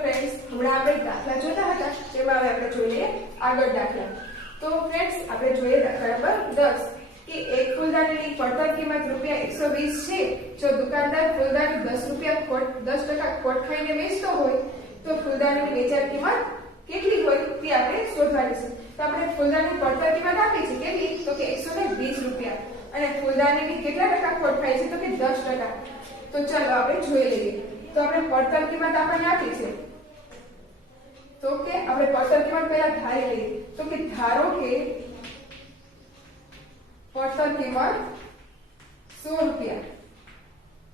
Friends हमણા આપણે દાખલા જોતા હતા તેમાં હવે આપણે જોઈએ આગળ દાખલા। તો फ्रेंड्स આપણે જોઈએ દાખલા નંબર 10 કે એક ફૂલદાનીની પડતર કિંમત ₹120 છે। જો દુકાનદાર ફૂલદાની 10 રૂપિયા ખોટ 10% ખોટ ખાઈને વેચતો હોય તો ફૂલદાનીની વેચાણ કિંમત કેટલી હોય તે આપણે શોધવાની છે। તો આપણે ફૂલદાનીની પડતર કિંમત આપી છે કેટલી તો કે 120 રૂપિયા અને ફૂલદાનીની કેટલા ટકા ખોટ ખાય છે તો કે 10%। તો ચાલો આપણે જોઈ લઈએ। तो આપણે પડતર કિંમત આપણને આપી છે તો કે આપણે પડતર કિંમત પહેલા ધારી લઈએ તો કે ધારો કે પડતર કિંમત 100 રૂપિયા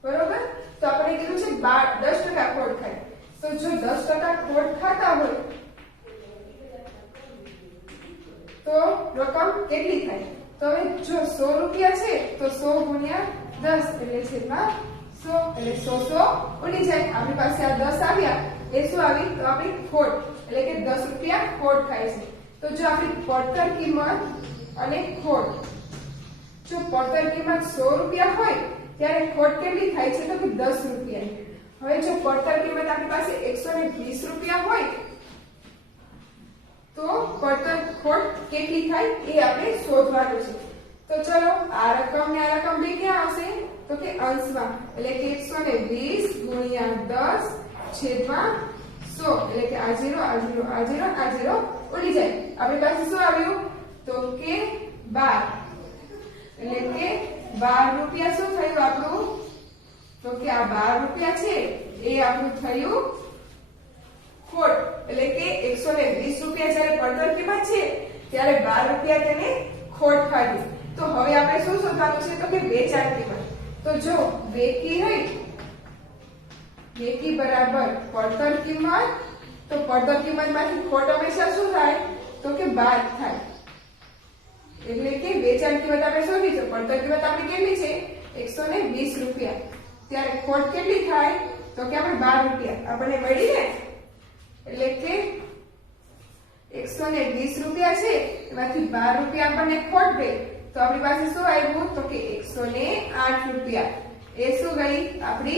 બરોબર। તો આપણે કીધું છે 10% ખોટ ખાય તો જો 10% ખોટ ખાતા હોય તો રકમ કેટલી થાય તો હવે જો 100 રૂપિયા છે તો 100 ગુણ્યા 10 એટલે છેદમાં 100 એટલે 100 ઉડી જાય। આપણી પાસે આ 10 આવ્યા એ શું આવી તો આપણી ખોટ એટલે કે 10 રૂપિયા ખોટ ખાય છે। તો જો આપણી પડતર કિંમત અને ખોટ જો પડતર કિંમત 100 રૂપિયા હોય ત્યારે ખોટ કેટલી થાય છે તો કે 10 રૂપિયા। હવે જો પડતર કિંમત આપણી પાસે 120 રૂપિયા હોય તો પડતર ખોટ કેટલી થાય એ આપણે શોધવાનું છે। તો ચલો આ રકમ ને આ રકમ બે ક્યાં આવશે તો કે અંશમાં એટલે કે 120 ગુણ્યા 10 છેદમાં 100 એટલે કે આ 0 આ 0 આ 0 આ 0 ઉડી જાય। આપણી પાસે શું આવ્યું તો કે 12 એટલે કે 12 રૂપિયા શું થયું આપણું તો કે આ 12 રૂપિયા છે એ આપણું થયું ખોટ એટલે કે 120 રૂપિયા જ્યારે પડતર કિંમત છે ત્યારે 12 રૂપિયા તેને ખોટ ખાધી। તો હવે આપણે શું શોધવાનું છે તો કે વેચાણ કિંમત। तो जो वेकी है वेकी बराबर પડતર કિંમત तो પડતર કિંમત માંથી ખોટ હંમેશા શું થાય તો કે બાદ થાય એટલે કે વેચાણ કિંમત આપણે શોધી છે પડતર કિંમત આપણી કેટલી છે 120 રૂપિયા ત્યારે ખોટ કેટલી થાય તો કે આપણે 12 રૂપિયા આપણને મળી ને એટલે કે 120 રૂપિયા છે એમાંથી 12 રૂપિયા આપણને ખોટ ગઈ तो अपनी पास शू आव्યું तो कि 108 રૂપિયા ए शू गई अपनी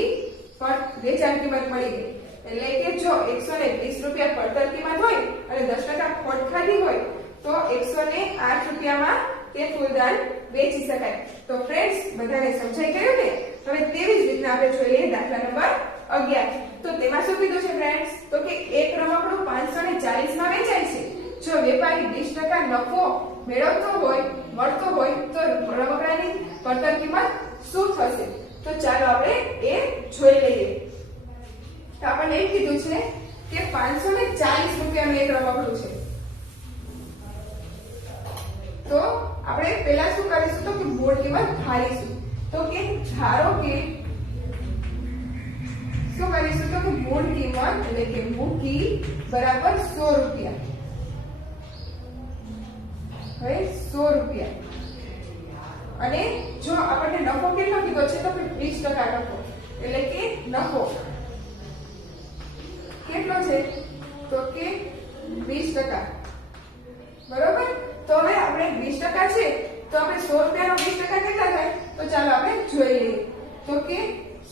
पर वेचाण किंमत मळी गई એટલે કે જો 120 રૂપિયા પડતર કિંમત હોય અને 10% ખોટ ખાધી હોય તો 108 રૂપિયામાં તે ફૂલદાન વેચી શકાય। તો फ्रेंड्स બધાને સમજાઈ ગયું ને। હવે તેવી જ રીતના આપણે જોઈએ દાખલા નંબર 11। તો તેમાં શું કીધું છે फ्रेंड्स તો કે એક રમકડું 540 માં વેચાય છે। જો વેપારી 20% નફો મેળવતો હોય મળતો હોય તો રમકડાની પડતર કિંમત શું થશે તો ચાલો આપણે એ જોઈ લઈએ। તો આપણને એમ કીધું છે કે 540 રૂપિયાનું એક રમકડું છે તો આપણે પહેલા શું કરીશું તો કે મૂળ કિંમત ધારીશું તો કે ધારો કે શું કરીશું તો કે મૂળ કિંમત એટલે કે મૂકી બરાબર 100 રૂપિયા હવે 100 રૂપિયા અને જો આપણને નફો કેટલો કીધો છે તો કે 20% નફો એટલે કે નફો કેટલો છે તો કે 20% બરોબર। તો હવે આપણે 20% છે તો આપણે 100 રૂપિયાનો 20% કેટલા થાય તો ચાલો આપણે જોઈ લઈએ તો કે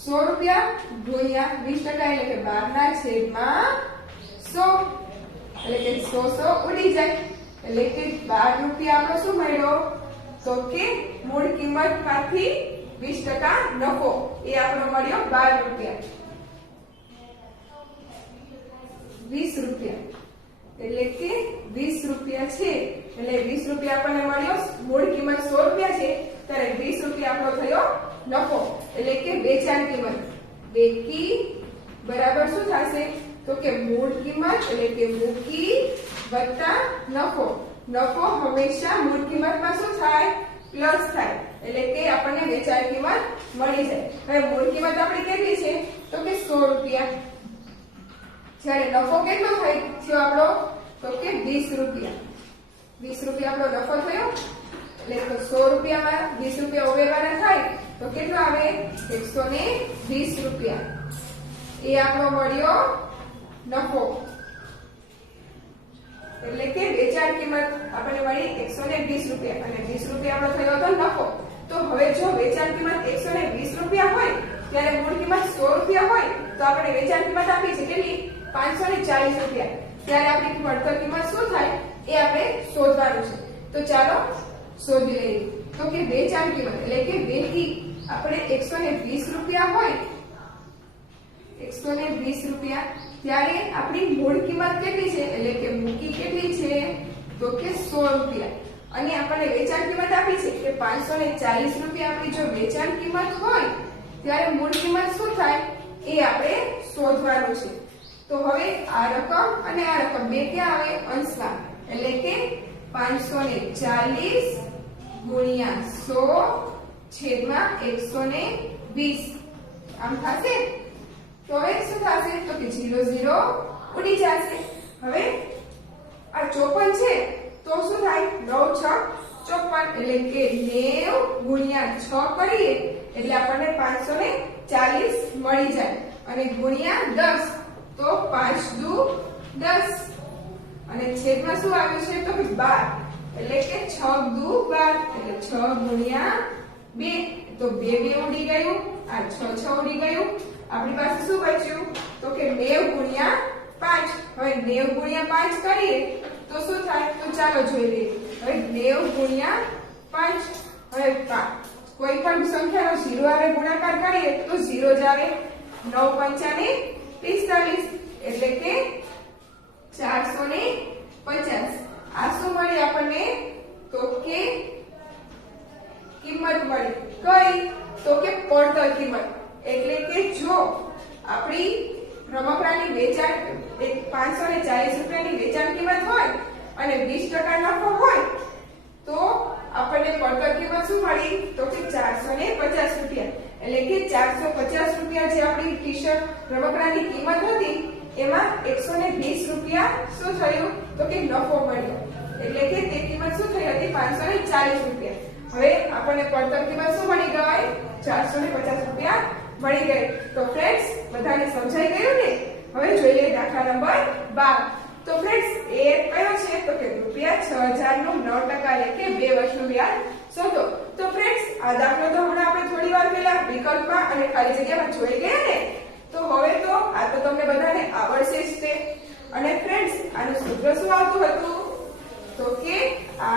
100 રૂપિયા ગુણ્યા 20% એટલે કે 12 ના છેદમાં 100 એટલે કે 100 ઉડી જાય એટલે કે 12 રૂપિયા આપણો શું મળ્યો તો કે મૂળ કિંમત માંથી 20% નફો એ આપણો મળ્યો 12 રૂપિયા 20 રૂપિયા એટલે કે 20 રૂપિયા છે એટલે 20 રૂપિયા આપણને મળ્યો મૂળ કિંમત 100 રૂપિયા છે ત્યારે 20 રૂપિયા આપણો થયો નફો એટલે કે વેચાણ કિંમત વેકી બરાબર શું થશે તો કે મૂળ કિંમત એટલે કે મૂકી વત્તા નફો નફો હંમેશા મૂળ કિંમતમાં શું થાય પ્લસ થાય એટલે કે આપણને વેચાણ કિંમત મળી જાય। હવે મૂળ કિંમત આપણી કેટલી છે તો કે 100 રૂપિયા જ્યારે નફો કેટલો થાય થયો આપણો તો કે 20 રૂપિયા 20 રૂપિયા આપણો નફો થયો એટલે તો 100 રૂપિયામાં 20 રૂપિયા ઉમેરવાના થાય તો કેટલો આવે 120 રૂપિયા એ આપણો મળ્યો નફો એટલે કે વેચાણ કિંમત આપણને મળી 120 રૂપિયા અને 20 રૂપિયા આપણો થયો હતો નફો। તો હવે જો વેચાણ કિંમત 120 રૂપિયા હોય ત્યારે મૂળ કિંમત 100 રૂપિયા હોય તો આપણે વેચાણ કિંમત આપી છે કેટલી 540 રૂપિયા, ત્યારે આપણી પડતર કિંમત શું થાય એ આપણે શોધવાનું છે. તો ચાલો શોધી લઈએ. તો કે વેચાણ કિંમત એટલે કે વેચી આપણે 120 રૂપિયા હોય, 120 રૂપિયા, ત્યારે આપણી મૂળ કિંમત કેટલી છે એટલે કે મૂકી કેટલી છે તો કે 100 રૂપિયા, અને આપણને વેચાણ કિંમત આપી છે કે 540 રૂપિયા. આપણી જો વેચાણ કિંમત હોય ત્યારે મૂળ કિંમત શું થાય એ આપણે શોધવાનું છે. તો હવે આ રકમ અને આ રકમ બે ક્યાં આવે અંશમાં, એટલે કે 540 ગુણ્યા 100 છેદમાં 120 આમ થશે. તો હવે શું થશે તો કે 0 0 ઉડી જશે. હવે આ 54 છે તો શું થાય 9 6 54 એટલે કે 90 ગુણ્યા 6 કરીએ એટલે આપણને 540 મળી જાય, અને ગુણ્યા 10 તો 5 દુ 10, અને છેદમાં શું આવ્યું છે તો કે 12 એટલે કે 6 દુ 12 એટલે 6 ગુણ્યા 2 તો 2 2 ઉડી ગયું, આ 6 6 ઉડી ગયું. આપણી પાસે શું બચ્યું તો કે 90 ગુણ્યા 5. હવે 90 ગુણ્યા 5 કરીએ તો શું થાય તો ચાલો જોઈ લઈએ. હવે 90 ગુણ્યા 5, હવે કોઈ પણ સંખ્યાનો 0 આવે ગુણાકાર કરીએ તો 0 જ આવે. 9 5 45 એટલે કે 450. આ શું મળી આપણને તો કે કિંમત મળી. કઈ તો કે પડતર કિંમત. એટલે કે જો આપણી રમકડાની વેચાણ 540 રૂપિયાની વેચાણ કિંમત હોય અને 20% નફો હોય તો આપણને પડતર કિંમત શું મળી તો કે 450 રૂપિયા. એટલે કે 450 રૂપિયા જે આપણી ટી-શર્ટ રમકડાની કિંમત હતી એમાં 120 રૂપિયા શું થયું તો કે નફો મળ્યો. એટલે કે તે કિંમત શું થઈ હતી 540 રૂપિયા. હવે આપણને પડતર કિંમત શું મળી ગઈ 450 રૂપિયા મળી ગઈ. તો ફ્રેન્ડ્સ બધાને સમજાઈ ગયું ને? હવે જોઈએ દાખલા નંબર 12. તો ફ્રેન્ડ્સ એ કયો છે તો કે ₹6000 નું 9% એટલે કે 2 વર્ષનું વ્યાજ શોધો. તો ફ્રેન્ડ્સ આ દાખલો તો હમણાં આપણે થોડી વાર પહેલા વિકલ્પમાં અને ખાલી જગ્યામાં જોઈ ગયા ને, તો હવે તો આ તો તમને બધાને આવડશે જ તે. અને ફ્રેન્ડ્સ આનું સૂત્ર શું આવતું હતું તો કે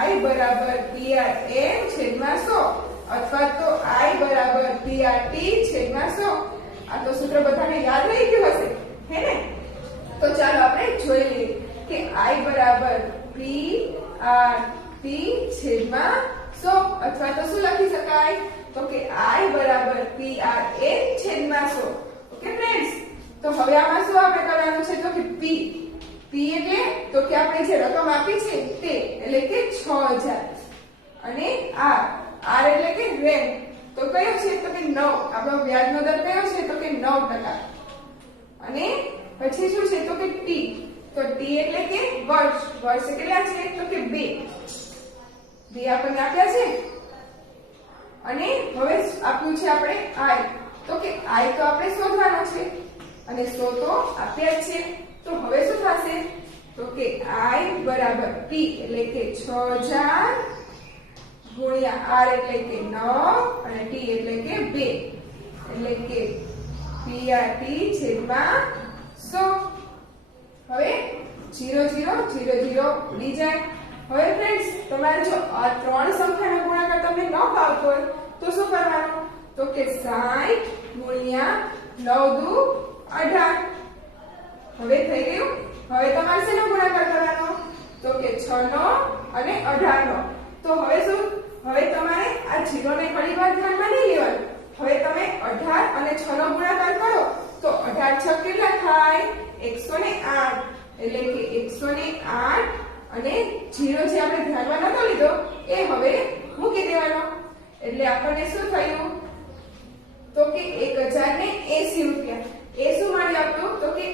I બરાબર PRN છેદમાં 100 અથવા તો I બરાબર PRT છેદમાં 100. આ તો સૂત્ર બધાને યાદ રહી ગયું હશે હે ને? તો ચાલો આપણે જોઈ લઈએ કે I બરાબર PRT છેદમાં 100 અથવા તો શું લખી શકાય તો કે I બરાબર PRN છેદમાં 100. ઓકે ફ્રેન્ડ્સ, તો હવે આમાં શું આપણે કરવાનું છે તો કે P એટલે તો કે આપણે જે રકમ આપી છે તે એટલે કે 6000, અને R એટલે કે રેન્ટ તો કયો છે તો કે 9. આપણો વ્યાજનો દર કયો છે તો કે 9%. અને પછી શું છે તો કે T, તો T એટલે કે વર્ષ. વર્ષ કેટલા છે તો કે 2 આપણને આપ્યા છે. અને હવે આપ્યું છે આપણે I, તો કે I તો આપણે શોધવાનો છે અને 100 તો આપ્યા છે. તો હવે શું થશે તો કે I બરાબર P એટલે કે 6000 ગુણ્યા R એટલે કે 9 અને T એટલે કે 2 એટલે કે PRT છેદમાં 100. હવે 0 0 0 0 ઉડી જાય. હવે ફ્રેન્ડ્સ તમારે જો આ ત્રણ સંખ્યાનો ગુણાકાર તમને ન ફાવતો હોય તો શું કરવાનું તો કે 60 ગુણ્યા 9 દુ 18. હવે થઈ ગયું. હવે તમારે શેનો ગુણાકાર કરવાનો તો કે 6 નો અને 18 નો. તો હવે શું હવે તમારે આ 0 ને ઘણી વાર ધ્યાનમાં નહીં લેવાનું. હવે તમે 18 અને 6 નો ગુણાકાર કરો તો 18 6 કેટલા થાય 108. એટલે કે 108 અને 0 જે આપણે ધ્યાનમાં નતો લીધો એ હવે મૂકી દેવાનો. એટલે આપણને શું થયું તો કે 1080 રૂપિયા. એ શું મળી આપણું તો કે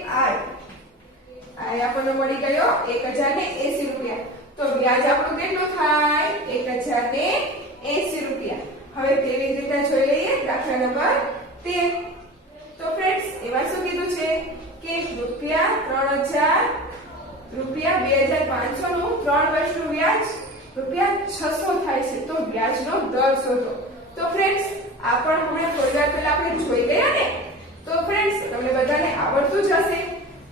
I આપણને મળી ગયો 1080 રૂપિયા. તો વ્યાજ આપણું કેટલું થાય 1080 રૂપિયા. હવે તેવી જ રીતે જોઈ લઈએ દાખલા નંબર 13. તો ફ્રેન્ડ્સ એમાં શું કીધું છે કે ₹3000 ₹2500 નું 3 વર્ષનું વ્યાજ ₹600 થાય છે. તો વ્યાજનો દર શોધો. તો ફ્રેન્ડ્સ આ પણ હમણાં થોડી વાર પહેલા આપણે જોઈ ગયા ને. તો ફ્રેન્ડ્સ તમને બધાને આવડતું જ હશે.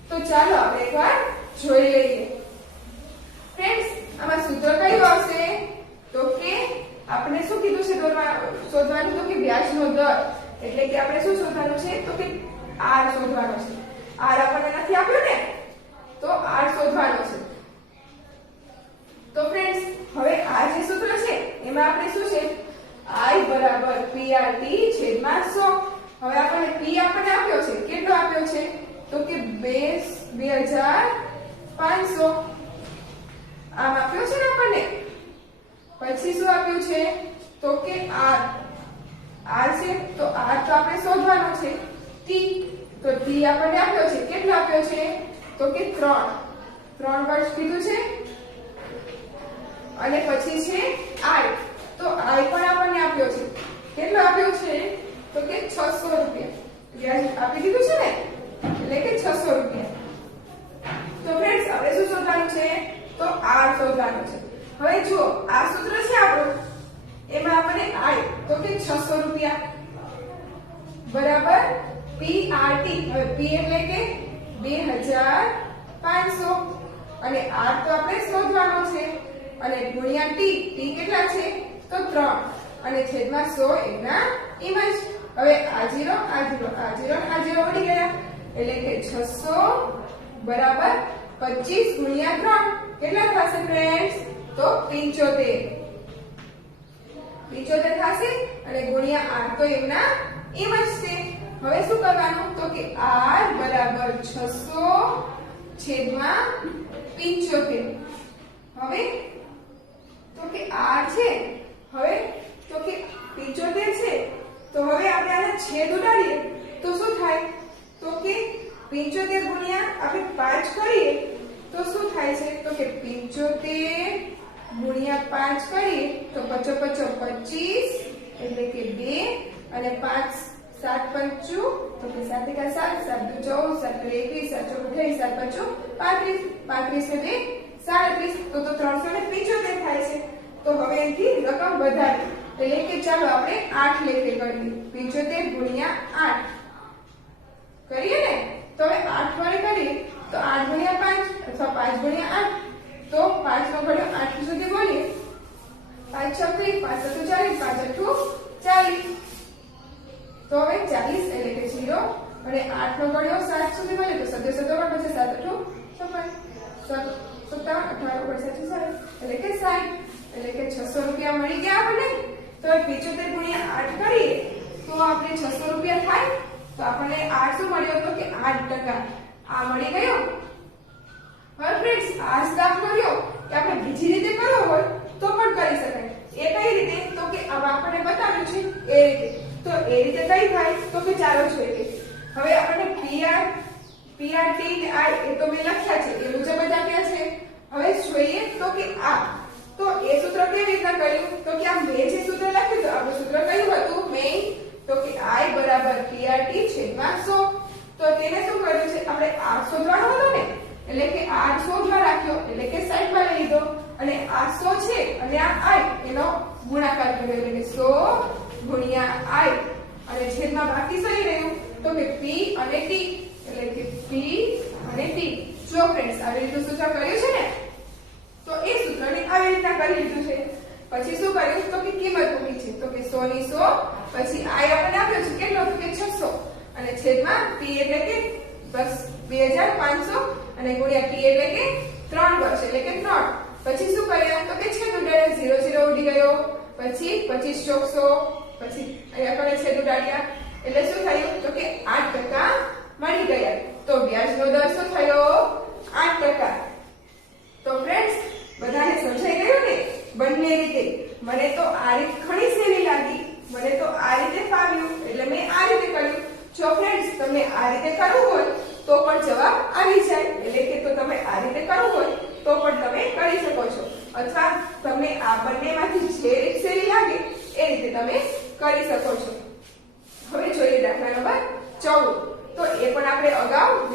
તો ચાલો આપણે એકવાર જોઈ લઈએ ફ્રેન્ડ્સ આમાં સૂત્ર કયું આવશે તો કે આપણે શું કીધું છે શોધવાનું તો કે વ્યાજનો દર એટલે કે આપણે શું શોધવાનું છે તો કે r શોધવાનો છે r આપણને નથી આપ્યો ને તો r શોધવાનો છે તો ફ્રેન્ડ્સ હવે આ જે સૂત્ર છે એમાં આપણે શું છે I બરાબર PRT છેદમાં 100 હવે આપણને P આપણને આપ્યો છે કેટલો આપ્યો છે તો કે 2500 આમ આપ્યો છે ને આપણને પછી શું આપ્યું છે તો કે r છે તો r તો આપણે શોધવાનો છે t તો t આપણને આપ્યો છે કેટલો આપ્યો છે તો કે 3 વર્ષ કીધું છે અને પછી છે i તો i પણ આપણને આપ્યો છે કેટલો આપ્યો છે તો કે 600 રૂપિયા વ્યાજ આપી દીધું છે ને એટલે કે 600 રૂપિયા તો ફ્રેન્ડ્સ આપણે શું શોધવાનું છે તો r શોધવાનું છે હવે જો આ સૂત્ર છે આપણું એમાં આપણને i તો કે 600 રૂપિયા બરાબર PRT હવે p એટલે કે 2500 અને r તો આપણે શોધવાનો છે અને ગુણ્યા t કેટલા છે તો 3 અને છેદમાં 100 એના ઇમેજ હવે આ 0 ઉડી ગયા એટલે કે 600 બરાબર 25 ગુણ્યા 3 કેટલા થશે ફ્રેન્ડ્સ તો 75 થશે અને ગુણ્યા r તો એમના ઇમેજ છે હવે શું કરવાનું તો કે r બરાબર 600 છેદમાં 75 હવે તો કે r છે હવે તો કે 75 છે તો હવે આપણે આને છેદ ઉડાડીએ તો શું થાય તો કે 75 ગુણ્યા આપણે 5 કરીએ તો શું થાય છે તો કે 75 ગુણ્યા 5 કરીએ તો 55 25 એટલે કે 2 અને 5 7 5 તો કે 7 * 7 7 * 14 7 * 21 7 * 28 7 * 5 35 ને 37 તો 375 થાય છે તો હવે એથી રકમ વધારી એટલે કે ચાલો આપણે 8 લેખે કરીએ 75 ગુણ્યા 8 કરીએ ને તો હવે 8 વડે કરીએ તો 8 ગુણ્યા 5 અથવા 5 ગુણ્યા 8 તો 5 નો ઘડિયો 8 સુધી બોલીએ 5 * 6 = 5 * 40 5 * 40 તો હવે 40 એટલે કે 0 અને 8 નો ઘડિયો 7 સુધી બોલીએ તો 7 * 7 પછી 7 * 8 57 18 59 એટલે કે 60 એટલે કે 600 રૂપિયા મળી ગયા આપણને તો 75 ગુણ્યા 8 કરીએ તો આપણે 600 રૂપિયા થાય તો આપણને r શું મળ્યો તો કે 8% આ મળી ગયો હવે ફ્રેન્ડ્સ આ સ્ટાફ કર્યો કે આપણે બીજી રીતે કરવો હોય તો પણ કરી શકાય એ કઈ રીતે તો કે હવે આપણને બતાવ્યું છે એ રીતે તો એ રીતે કઈ થાય તો કે ચાલો જોઈએ હવે આપણને PRT ને I એ તો મેં લખ્યા છે એ મુજબ જ આપ્યા છે હવે જોઈએ તો કે આ તો એ સૂત્ર કેવી રીતના કર્યું તો કે આ મેં જે સૂત્ર લખ્યું તો આપણું સૂત્ર કયું હતું મેં તો કે I બરાબર PRT છેદમાં 100 તો તેને શું કર્યું છે આપણે r શોધવાનો હતો ને એટલે કે r શોધવા રાખ્યો એટલે કે સાઈડમાં લઈ લીધો અને આ 100 છે અને આ I એનો ગુણાકાર કર્યો એટલે કે 100 ગુણ્યા I અને છેદમાં બાકી શું રહ્યું તો કે P અને T એટલે કે P અને T જો ફ્રેન્ડ્સ આવી રીતે સૂત્ર કર્યું છે ને તો એ સૂત્રને આવી રીતના કરી લીધું છે પછી શું કર્યું તો કે કિંમત મૂકી છે તો કે 100 ની 100 પછી I આપણને આપ્યો છે કેટલો તો કે 600 અને છેદમાં P એટલે કે 2500 અને ગુણ્યા T એટલે કે 3 વર્ષ એટલે કે 3 પછી શું કર્યા તો કે છેદ ઉડાડ્યા 0 0 ઉડી ગયો પછી 25 400 પછી અહીંયા આપણે છેદ ઉડાડ્યા એટલે શું થયું તો કે 8% મળી ગયા તો વ્યાજનો દર શું થયો 8% તો ફ્રેન્ડ્સ બધાને સમજાઈ ગયું ને બંને રીતે મને તો આ રીત ઘણી સહેલી લાગી મને તો આ રીતે ફાવ્યું એટલે મેં આ રીતે કર્યું જો ફ્રેન્ડ્સ તમને આ રીતે કરવું હોય તો પણ જવાબ આવી જાય એટલે કે તો તમે આ રીતે કરવું હોય તો પણ તમે કરી શકો છો અથવા તમને આ બંનેમાંથી જે રીત સહેલી લાગે એ રીતે તમે કરી શકો છો હવે જોઈએ દાખલા નંબર 14 તો એ પણ આપણે અગાઉ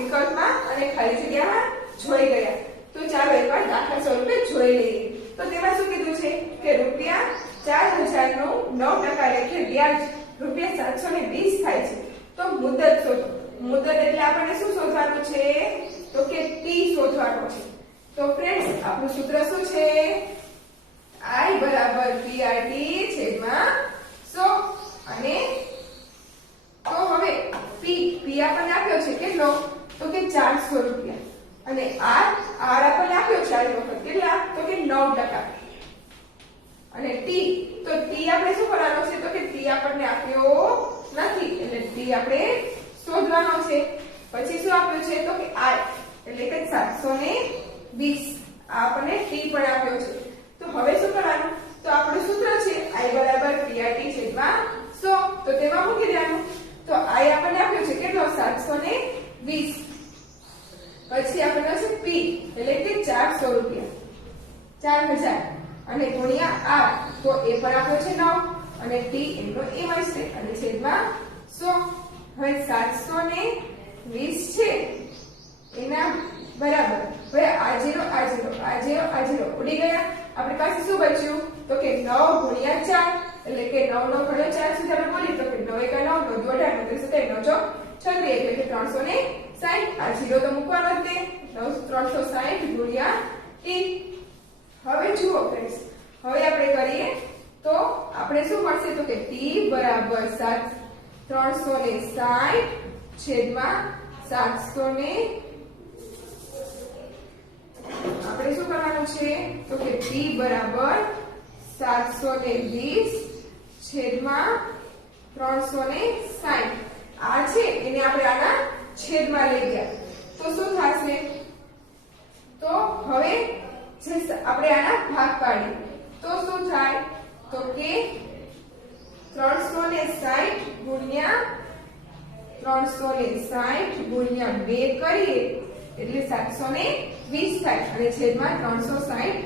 તો ફ્રેન્ડ્સ આપણું સૂત્ર શું છે? I બરાબર PRT છેદમાં 100 અને તો હવે P આપણને આપ્યો છે કેટલો? તો કે 400 રૂપિયા અને R આપણને આપ્યો છે આ વખત કેટલા? તો કે 9% અને T તો T આપણે શું કરવાનો છે? તો કે T આપણને આપ્યો નથી એટલે T આપણે શોધવાનો છે. પછી શું આપ્યું છે? તો કે I એટલે કે 720 આ આપણને T પણ આપ્યો છે. તો હવે શું કરવાનું? તો આપણું સૂત્ર છે I બરાબર PRT છેદમાં 100 તો તેમાં મૂકી દેવાનું. તો I આપણને આપ્યો છે કેટલો? 720 પછી આપણને છે P એટલે કે 400 રૂપિયા 4000 અને ગુણ્યા R તો એ પણ આપ્યો છે 9 અને T એનો એમ જ છે અને છેદમાં 100. હવે 720 છે એના બરાબર હવે આ 0 ઉડી ગયા. આપણી પાસે શું બચ્યું? તો કે 9 ગુણ્યા 4 એટલે કે 9 નો ઘડિયો 4 સુધી આપણે બોલી તો કે 9 એકા 9 9 દુ 18 9 36 એટલે કે 360 આ 0 તો મૂકવાનો જ તે 360 ગુણ્યા T. હવે જુઓ ફ્રેન્ડ્સ હવે આપણે કરીએ તો આપણે શું મળશે? તો કે T બરાબર 360 છેદમાં 700 આપણે શું કરવાનું છે? તો કે T બરાબર 720 છેદમાં 360 આ છે એને આપણે આના છેદમાં લઈ ગયા તો શું થશે? તો હવે આપણે આના ભાગ પાડીએ તો શું થાય? તો કે 360 ગુણ્યા 2 કરીએ એટલે 720 થાય અને છેદમાં 360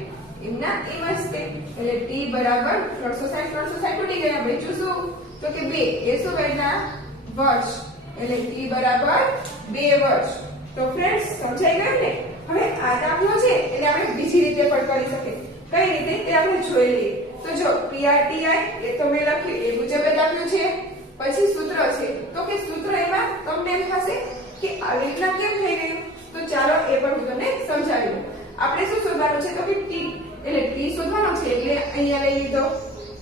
એમના એમ જ છે એટલે T બરાબર 360 ઉડી ગયા. બચ્યું શું? તો કે 2 એ શું બન્યા? વર્ષ એટલે T બરાબર 2 વર્ષ. તો ફ્રેન્ડ્સ સમજાઈ ગયું ને? હવે આ દાખલો છે એટલે આપણે બીજી રીતે પણ કરી શકીએ. કઈ રીતે તે આપણે જોઈ લઈએ. તો જો PRTI એ તો મેં લખ્યું એ મુજબ જ આપ્યું છે. પછી સૂત્ર છે તો કે સૂત્ર એમાં તમને એમ થશે કે આવી રીતના કેમ થઈ ગયું? તો ચાલો એ પણ હું તમને સમજાવી દઉં. આપણે શું શોધવાનું છે? તો કે T એટલે T શોધવાનો છે એટલે અહીંયા લઈ લીધો.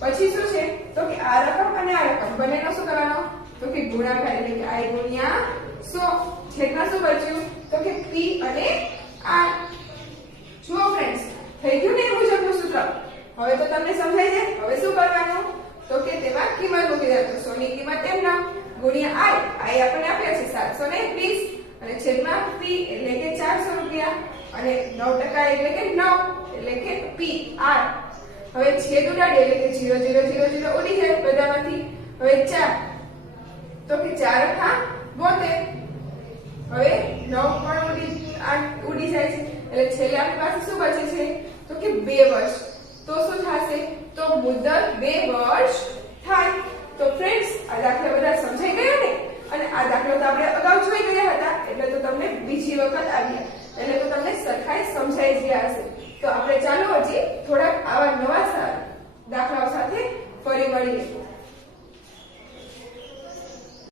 પછી શું છે? તો કે આ રકમ અને આ રકમ બંનેનો શું કરવાનો? તો કે ગુણાકાર એટલે કે I ગુણ્યા 100 છેદમાં શું બચ્યું? તો કે P અને R. જુઓ ફ્રેન્ડ્સ થઈ ગયું ને એ મુજબનું સૂત્ર. હવે તો તમને સમજાઈ જાય. હવે શું કરવાનું? તો કે તેમાં કિંમત મૂકી દેવાની. 100 ની કિંમત એમના ગુણ્યા I આપણને આપ્યા છે 720 અને છેદમાં P એટલે કે 400 રૂપિયા અને 9% એટલે કે 9 એટલે કે PR. હવે છેદ ઉડાડીએ એટલે કે 0 0 0 0 ઉડી જાય બધામાંથી. હવે 4 તો કે 4 × 72 હવે 9 પણ ઉડી જાય છે એટલે છેલ્લે આપણી પાસે શું બચે છે? તો કે 2 વર્ષ. તો શું થશે? તો મુદત 2 વર્ષ થાય. તો ફ્રેન્ડ્સ આ દાખલા બધા સમજાઈ ગયા ને? અને આ દાખલો તો આપણે અગાઉ જોઈ ગયા હતા એટલે તો તમને બીજી વખત આવ્યા એટલે તો તમને સરખાઈ સમજાઈ ગયા હશે. તો આપણે ચાલો હજી